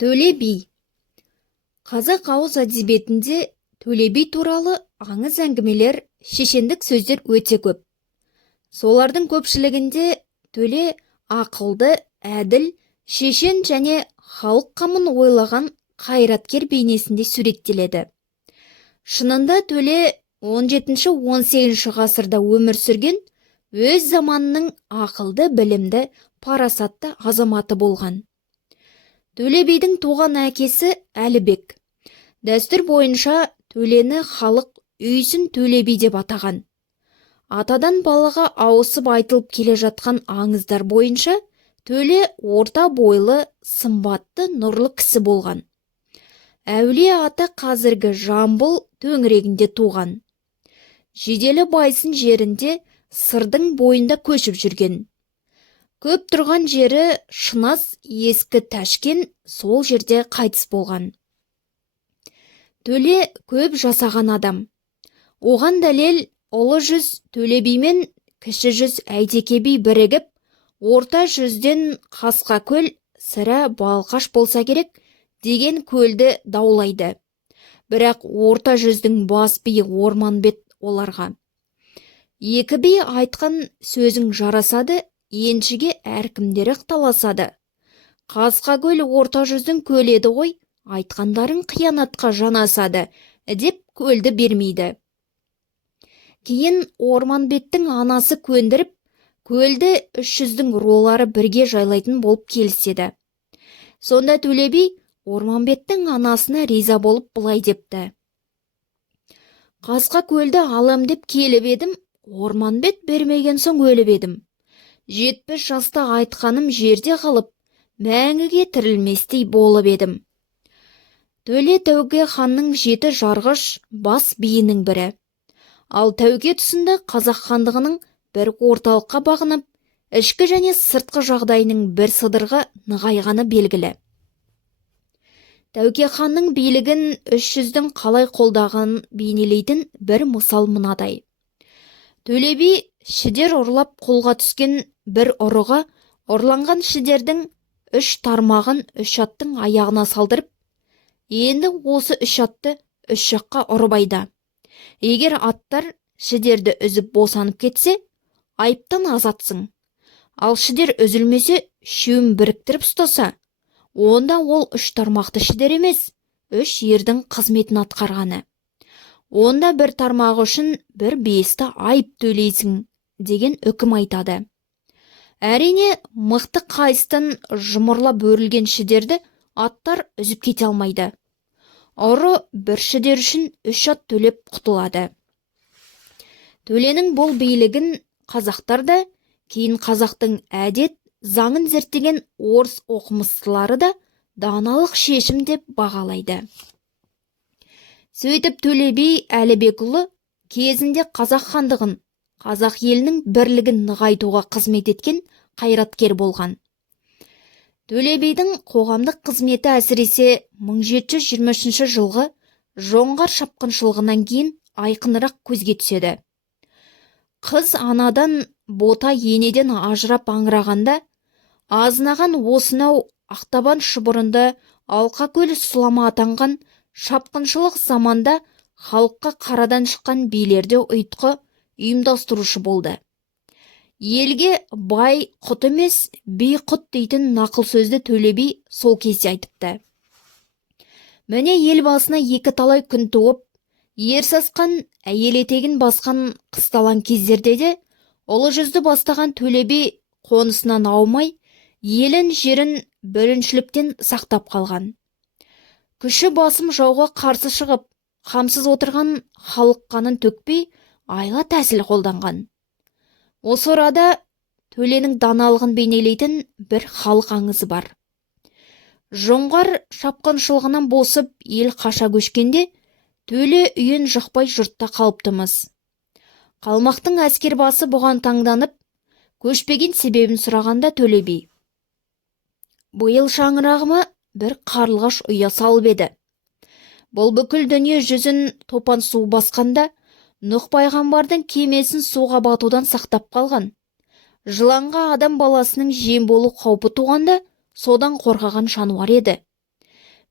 Төле би. Қазақ ауыз әдебиетінде Төле би туралы аңыз әңгімелер, шешендік сөздер өте көп. Солардың көпшілігінде Төле ақылды, әділ, шешен және халық қамын ойлаған қайраткер бейнесінде суреттеледі. Шынында Төле 17-18 ғасырда өмір сүрген, өз заманының ақылды, білімді, парасатты азаматы болған. Төле бидің туған әкесі Әлібек. Дәстүр бойынша Төлені халық үйсін Төле би деп атаған. Атадан балаға ауысып айтылып келе жатқан аңыздар бойынша Төле орта бойлы, сымбатты, нұрлы кісі болған. Әулие ата қазіргі Жамбыл төңірегінде туған. Жиделі Байсын жерінде Сырдың бойында көшіп жүрген. Көп тұрған жері Шынас, ескі Тәшкен, сол жерде қайтыс болған. Төле көп жасаған адам. Оған дәлел ұлы жүз Төле би мен кіші жүз Әйтеке би бірігіп, орта жүзден Қасқа көл, сірә Балқаш болса керек деген көлді даулайды. Бірақ орта жүздің бас биі Орманбет оларға: екі би айтқан сөзің жарасады, еншіге әркімдері таласады. Қасқа көл орта жүздің көлі еді ғой, айтқандарың қиянатқа жанасады, деп көлді бермейді. Кейін Орманбеттің анасы көндіріп, көлді 300-дің рулары бірге жайлайтын болып келіседі. Сонда Төле би Орманбеттің анасына риза болып былай депті: Қасқа көлді алам деп келіп едім, Орманбет бермеген соң өліп едім. 70 жаста айтқаным жерде қалып, мәңгіге тірілместей болып едім. Төле Тәуке ханның 7 жарғыш бас биінің бірі. Ал Тәуке тұсында Қазақ хандығының бір орталыққа бағынып, ішкі және сыртқы жағдайының бір сыдырғы нығайғаны белгілі. Тәуке ханның билігін 300-дің қалай қолдағанын бейнелейтін бір мысал мынадай. Төле би шідер ұрлап қолға түскен бір ұрыға ұрланған шідердің 3 тармағын 3 аттың аяғына салдырып, енді осы 3 атты 3 жаққа ұрып айда. Егер аттар шідерді үзіп босанып кетсе, айыптан азатсың. Ал шідер үзілмесе, үшеуін біріктіріп ұстаса, онда ол 3 тармақты шідер емес, 3 ердің қызметін атқарғаны. Онда бір тармағы үшін бір бесті айып төлейсің, деген үкім айтады. Әрине, мықты қайыстан жұмырлап өрілген шідерді аттар үзіп кете алмайды. Ұры бір шідер үшін 3 ат төлеп құтылады. Төленің бұл билігін қазақтар да, кейін қазақтың әдет, заңын зерттеген орыс оқымыстылары да даналық шешім деп бағалайды. Сөйтіп Төле би Әлібекұлы кезінде Қазақ хандығын, қазақ елінің бірлігін нығайтуға қызмет еткен қайраткер болған. Төле бидің қоғамдық қызметі әсіресе 1723 жылғы жоңғар шапқыншылығынан кейін айқынырақ көзге түседі. Қыз анадан, бота енеден ажырап аңырағанда, азынаған осынау Ақтабан шұбырында Алқакөл сұлама атанған шапқыншылық заманда халыққа қарадан шыққан билерде ұйытқы ұйымдастырушы болды. Елге бай құт емес, би құт дейтін нақыл сөзді Төле би сол кезде айтыпты. Міне ел басына екі талай күн туып, ер сасқан, әйел етегін басқан қысталан кездерде де ұлы жүзді бастаған Төле би қонысынан аумай, елін жерін бүліншіліктен сақтап қалған. Күші басым жауға қарсы шығып, қамсыз отырған халық қанын төкпей, айла тәсіл қолданған. Осы орада Төленің даналығын бейнелейтін бір халық аңызы бар. Жоңғар шапқыншылығынан босып ел қаша көшкенде, Төле үйін жықпай жұртта қалыптымыз. Қалмақтың әскер басы бұған таңданып, көшпеген себебін сұрағанда Төле би: Бұйыл шаңырағыма бір қарлығаш ұя салып еді. Бұл бүкіл дүние жүзін топан су басқанда, Нұх пайғамбардың кемесін суға батудан сақтап қалған. Жыланға адам баласының жем болу қаупі туғанда, содан қорғаған жануар еді.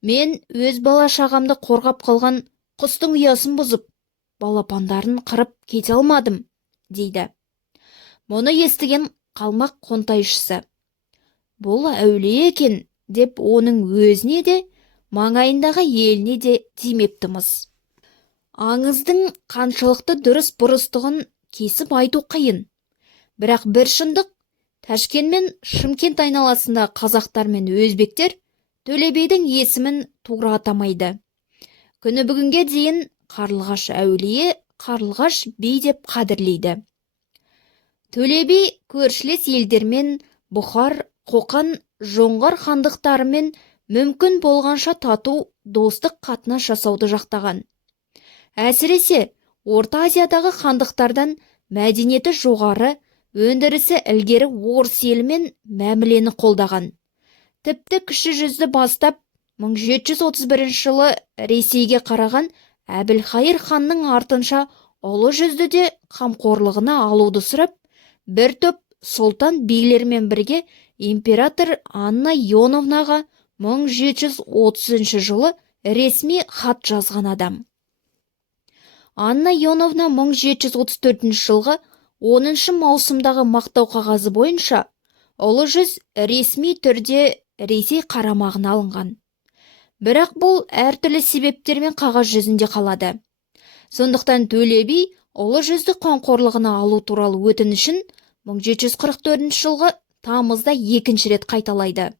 Мен өз бала шағамды қорғап қалған құстың ұясын бұзып, балапандарын қырып кете алмадым, дейді. Мұны естіген қалмақ қонтайшысы: бұл әулие екен, деп оның өзіне де, маңайындағы еліне де тимептіміз. Аңыздың қаншалықты дұрыс бұрыстығын кесіп айту қиын. Бірақ бір шындық: Ташкент мен Шымкент айналасында қазақтар мен өзбектер Төле бидің есімін тура атамайды. Күні бүгінге дейін Қарлығаш әулие, Қарлығаш би деп қадірлейді. Төле би көршілес елдермен Бұхар, Қоқан, Жоңғар хандықтарымен мүмкін болғанша тату достық қатынас жасауды жақтаған. Әсіресе Орта Азиядағы хандықтардан мәдениеті жоғары, өндірісі ілгері орыс елімен мәмілені қолдаған. Тіпті кіші жүзді бастап 1731 жылы Ресейге қараған Әбілхайыр ханның артынша ұлы жүзді де қамқорлығына алуды сұрап, бір топ сұлтан билермен бірге император Анна Иоановнаға 1730 жылы ресми хат жазған адам. Анна Иоановна 1734 жылғы 10 маусымдағы мақтау қағазы бойынша ұлы жүз ресми түрде Ресей қарамағына алынған. Бірақ бұл әртүрлі себептермен қағаз жүзінде қалады. Сондықтан Төле би ұлы жүзді қамқорлығына алу туралы өтінішін 1744 жылғы тамызда екінші рет қайталайды.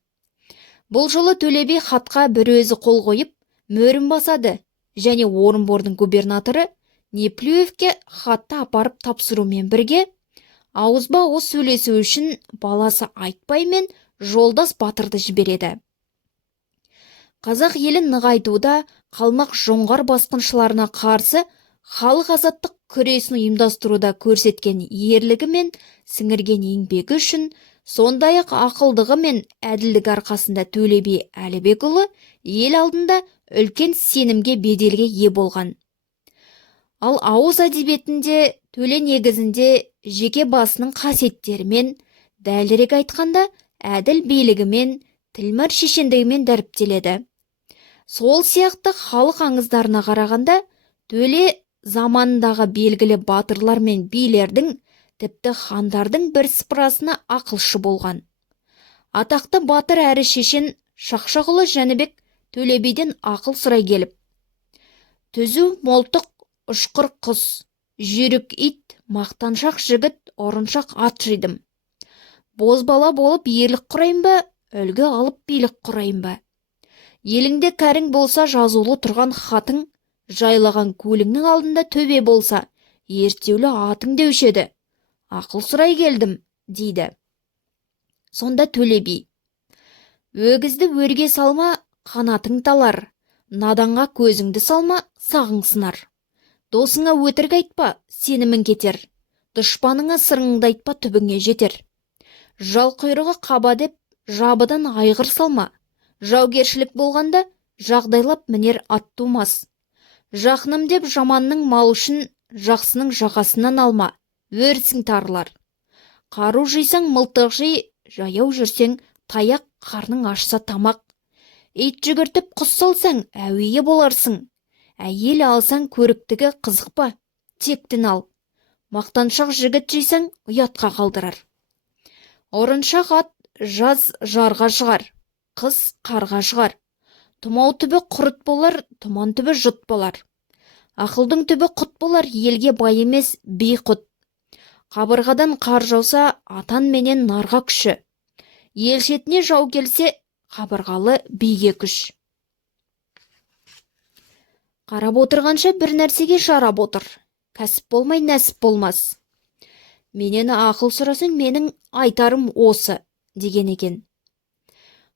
Бұл жолы Төле би хатқа бір өзі қол қойып, мөрін басады және Орынбордың губернаторы Неплюевке хатты апарып тапсырумен бірге ауызба-ауыз сөйлесу үшін баласы Айтбай мен Жолдас Батырды жібереді. Қазақ елін нығайтуда қалмақ жоңғар басқыншыларына қарсы халық азаттық күресін ұйымдастыруда көрсеткен ерлігі мен сіңірген еңбегі үшін, сондай-ақ ақылдығы мен әділдігі арқасында Төле би Әлібекұлы ел алдында үлкен сенімге беделге ие болған. Ал ауыз әдебиетінде Төле негізінде жеке басының қасиеттерімен, дәлірек айтқанда әділ билігімен, тілмәр шешендігімен дәріптеледі. Сол сияқты халық аңыздарына қарағанда Төле заманындағы белгілі батырлар мен билердің, тіпті хандардың бірсыпырасына ақылшы болған. Атақты батыр әрі шешен Шақшағұлы Жәнібек Төле биден ақыл сұрай келіп: түзу молтық ұшқыр құс, жүйрік ит, мақтаншақ жігіт, орыншақ ат жидым. Бозбала болып ерлік құрайын ба, үлгі алып билік құрайын ба? Еліңде кәрің болса жазулы тұрған хатың, жайлаған көліңнің алдында төбе болса ертеулі атың деушеді. Ақыл сұрай келдім, дейді. Сонда Төле би: өгізді өрге салма, қанатың талар, наданға көзіңді салма, сағың сынар. Досыңа өтірік айтпа, сенімің кетер, дұшпаныңа сырыңды айтпа, түбіңе жетер. Жал құйрығы қаба деп жабыдан айғыр салма, жаугершілік болғанда жағдайлап мінер ат тумас. Жақыным деп жаманның мал үшін жақсының жағасынан алма, өрсің тарылар. Қару жисаң мылтық жи, жаяу жүрсең таяқ, қарның ашса тамақ. Ит жүгіртіп құс салсаң әуейі боларсың. Әйел алсаң көріктігі қызықпа, тектін ал. Мақтаншақ жігіт жисаң ұятқа қалдырар. Орыншақ ат жаз жарға шығар, қыс қарға шығар. Тұмау түбі құрыт болар, тұман түбі жұт болар. Ақылдың түбі құт болар, елге бай емес би құт. Қабырғадан қар жауса, атан менен нарға күші. Ел шетіне жау келсе, қабырғалы биге күш. Қарап отырғанша бір нәрсеге жарап отыр. Кәсіп болмай нәсіп болмас. Менен ақыл сұрасың, менің айтарым осы, деген екен.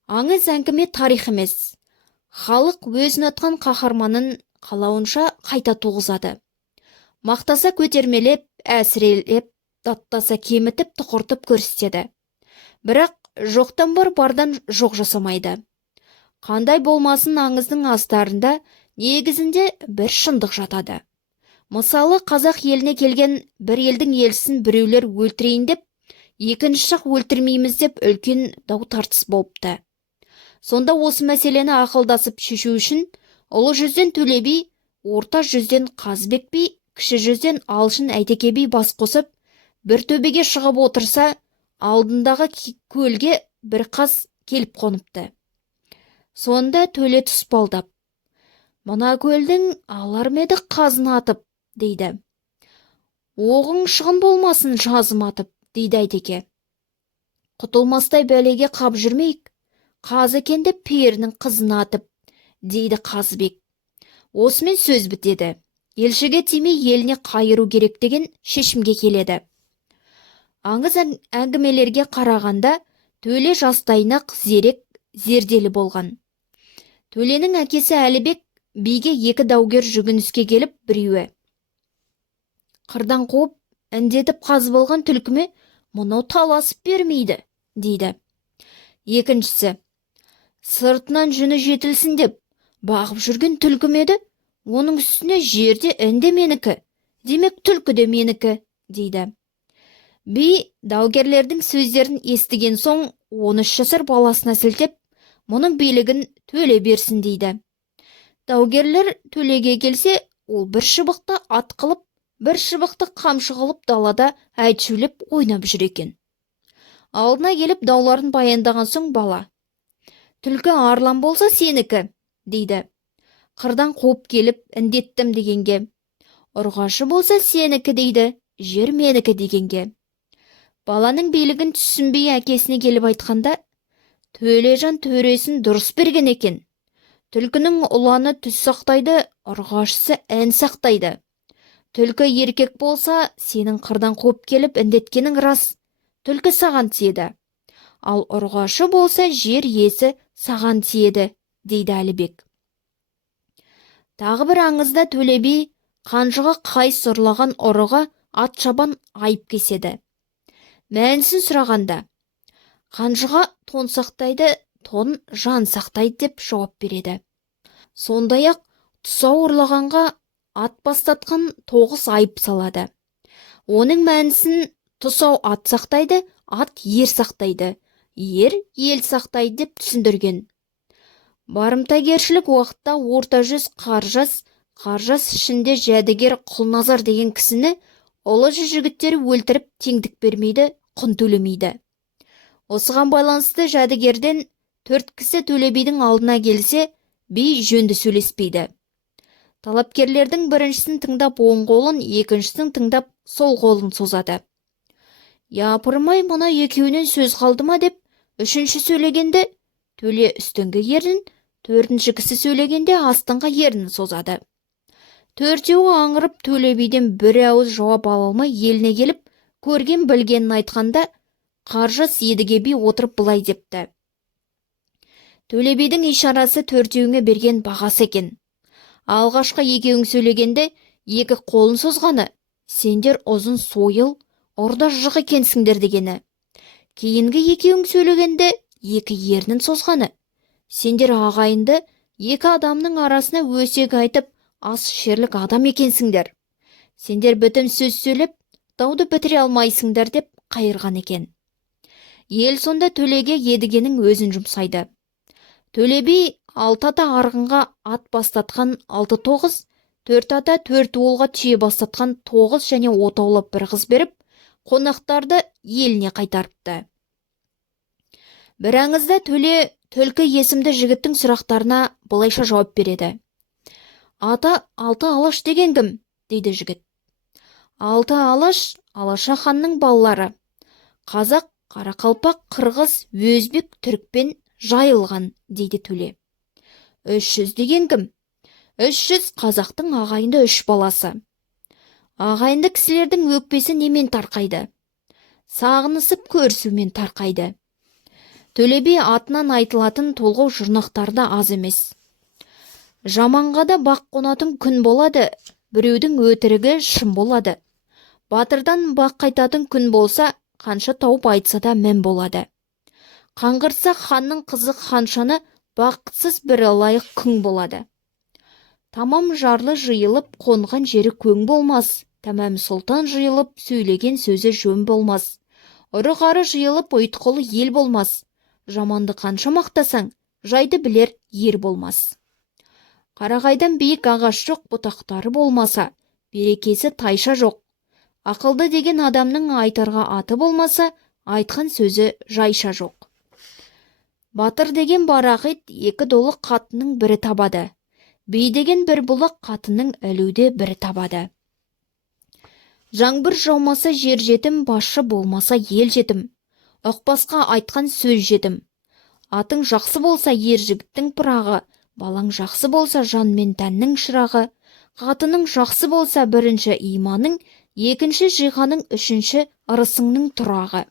Аңыз әңгіме тарих емес. Халық өзін атқан қаһарманын қалауынша қайта туғызады. Мақтаса көтермелеп, әсірелеп, даттаса кемітіп, тұқыртып көрсетеді. Бірақ жоқтан бар, бардан жоқ жасамайды. Қандай болмасын, аңыздың астарында негізінде бір шындық жатады. Мысалы, қазақ еліне келген бір елдің елсін біреулер өлтірейін деп, екінші жақ өлтірмейміз деп үлкен дау тартыс болыпты. Сонда осы мәселені ақылдасып шешу үшін ұлы жүзден Төле би, орта жүзден Қазыбек би, кіші жүзден Алшын Әйтеке би бас қосып, бір төбеге шығып отырса, алдындағы көлге бір қаз келіп қоныпты. Сонда Төле тұспалдап, «Мына көлдің алар ма еді қазын атып», дейді. «Оғың шығын болмасын жазым атып», дейді Әйтеке. «Құтылмастай бәлеге қап жүрмейік, қаз екен деп перінің қызын атып», дейді Қазыбек. Осымен сөз бітеді. Елшіге тимей еліне қайыру керек деген шешімге келеді. Аңыз әңгімелерге қарағанда Төле жастайынан-ақ зерек, зерделі болған. Төленің әкесі Әлібек биге екі даугер жүгініске келіп, біреуі: «Қырдан қуып, індетіп қазып алған түлкіме мұнау таласып бермейді», дейді. Екіншісі: «Сыртынан жүні жетілсін деп бағып жүрген түлкім еді, оның үстіне жерде інде менікі, демек түлкі де менікі», дейді. Би даугерлердің сөздерін естіген соң 13 жасар баласына сілтеп, мұның билігін Төле берсін, дейді. Даугерлер Төлеге келсе, ол бір шыбықты ат қылып, бір шыбықты қамшы қылып далада әйтшулеп ойнап жүр екен. Алдына келіп дауларын баяндаған соң бала: «Түлкі арлан болса сенікі», дейді. Қырдан қуып келіп індеттім дегенге. «Ұрғашы болса сенікі», дейді, «жер менікі» дегенге. Баланың билігін түсінбей әкесіне келіп айтқанда, Төлежан төресін дұрыс берген екен. Түлкінің ұланы түс сақтайды, ұрғашысы ән сақтайды. Түлкі еркек болса, сенің қырдан қуып келіп індеткенің рас, түлкі саған тиеді. Ал ұрғашы болса, жер иесі саған тиеді, дейді Әлібек. Тағы бір аңызда Төле би қанжыға қайыс ұрлаған ұрыға атшабан айып кеседі. Мәнісін сұрағанда, «Қанжыға тон сақтайды, тон жан сақтайды» деп жауап береді. Сондай-ақ тұсау ұрлағанға ат бастатқан 9 айып салады. Оның мәнісін тұсау ат сақтайды, ат ер сақтайды, ер ел сақтайды деп түсіндірген. Барымтагершілік уақытта орта жүз Қаржас ішінде жәдігер Құлназар деген кісіні ұлы жүз жігіттері өлтіріп теңдік бермейді, құн төлемейді. Осыған байланысты жәдігерден 4 кісі Төле бидің алдына келсе, би жөнді сөйлеспейді. Талапкерлердің біріншісін тыңдап оң қолын, екіншісін тыңдап сол қолын созады. «Япырмай, мұна екеуінен сөз қалды ма?» деп үшінші сөйлегенде Төле үстіңгі ерін, төртінші кісі сөйлегенде астыңғы ерін созады. Төртеуі аңырып Төле биден бір ауыз жауап ала алмай еліне келіп, көрген білгенін айтқанда, Қаржас едіге би отырып былай депті: «Төле бидің ишарасы төртеуіңе берген бағасы екен. Алғашқы екеуің сөйлегенде екі қолын созғаны, сендер ұзын сойыл, орда жық екенсіңдер дегені. Кейінгі екеуің сөйлегенде екі ернін созғаны, сендер ағайынды екі адамның арасына өсек айтып, ас шерлік адам екенсіңдер. Сендер бітім сөз сөйлеп, дауды бітіре алмайсыңдар» деп қайырған екен. Ел сонда Төлеге едігенің өзін жұмсайды. Төле би 6 ата арғынға ат бастатқан 6-9, 4 ата 4 уылға түйе бастатқан 9 және отаулап бір қыз беріп, қонақтарды еліне қайтарыпты. Бір аңызда Төле Түлкі есімді жігіттің сұрақтарына былайша жауап береді. «Ата 6 алаш деген кім?» дейді жігіт. «6 алаш Алаша ханның балалары. Қазақ, Қарақалпақ, Қырғыз, Өзбек, Түрікпен жайылған» дейді Төле. «300 деген кім?» «300 қазақтың ағайынды 3 баласы. Ағайынды кісілердің өкпесі немен тарқайды? Сағынысып көрісумен тарқайды». Төле би атынан айтылатын толғау жұрнақтарда аз емес. «Жаманға да бақ қонатын күн болады, біреудің өтірігі шын болады. Батырдан бақ қайтатын күн болса, қанша тауып айтса да мін болады. Қаңғырса ханның қызы ханшаны, бақытсыз бір лайық күң болады. Тамам жарлы жиылып, қонған жері көң болмас. Тәмәм сұлтан жиылып, сөйлеген сөзі жөн болмас. Ұры-қары жиылып, ұйтқылы ел болмас. Жаманды қанша мақтасаң, жайды білер ер болмас. Қарағайдан биік ағаш жоқ, бұтақтары болмаса, берекесі тайша жоқ. Ақылды деген адамның айтарға аты болмаса, айтқан сөзі жайша жоқ. Батыр деген барақ ит, екі долы қатының бірі табады. Би деген бір бұлақ қатының ілуде бірі табады. Жаңбыр жаумаса жер жетім, басшы болмаса ел жетім. Ұқпасқа айтқан сөз жетім. Атың жақсы болса ер жігіттің пырағы, балаң жақсы болса жан мен тәннің шырағы, қатының жақсы болса бірінші иманың, екінші жиғаның, үшінші ырысыңның тұрағы.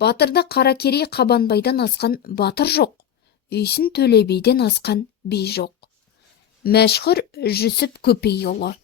Батырда Қаракерей Қабанбайдан асқан батыр жоқ, үйсін Төле биден асқан би жоқ. Мәшһүр Жүсіп Көпейұлы.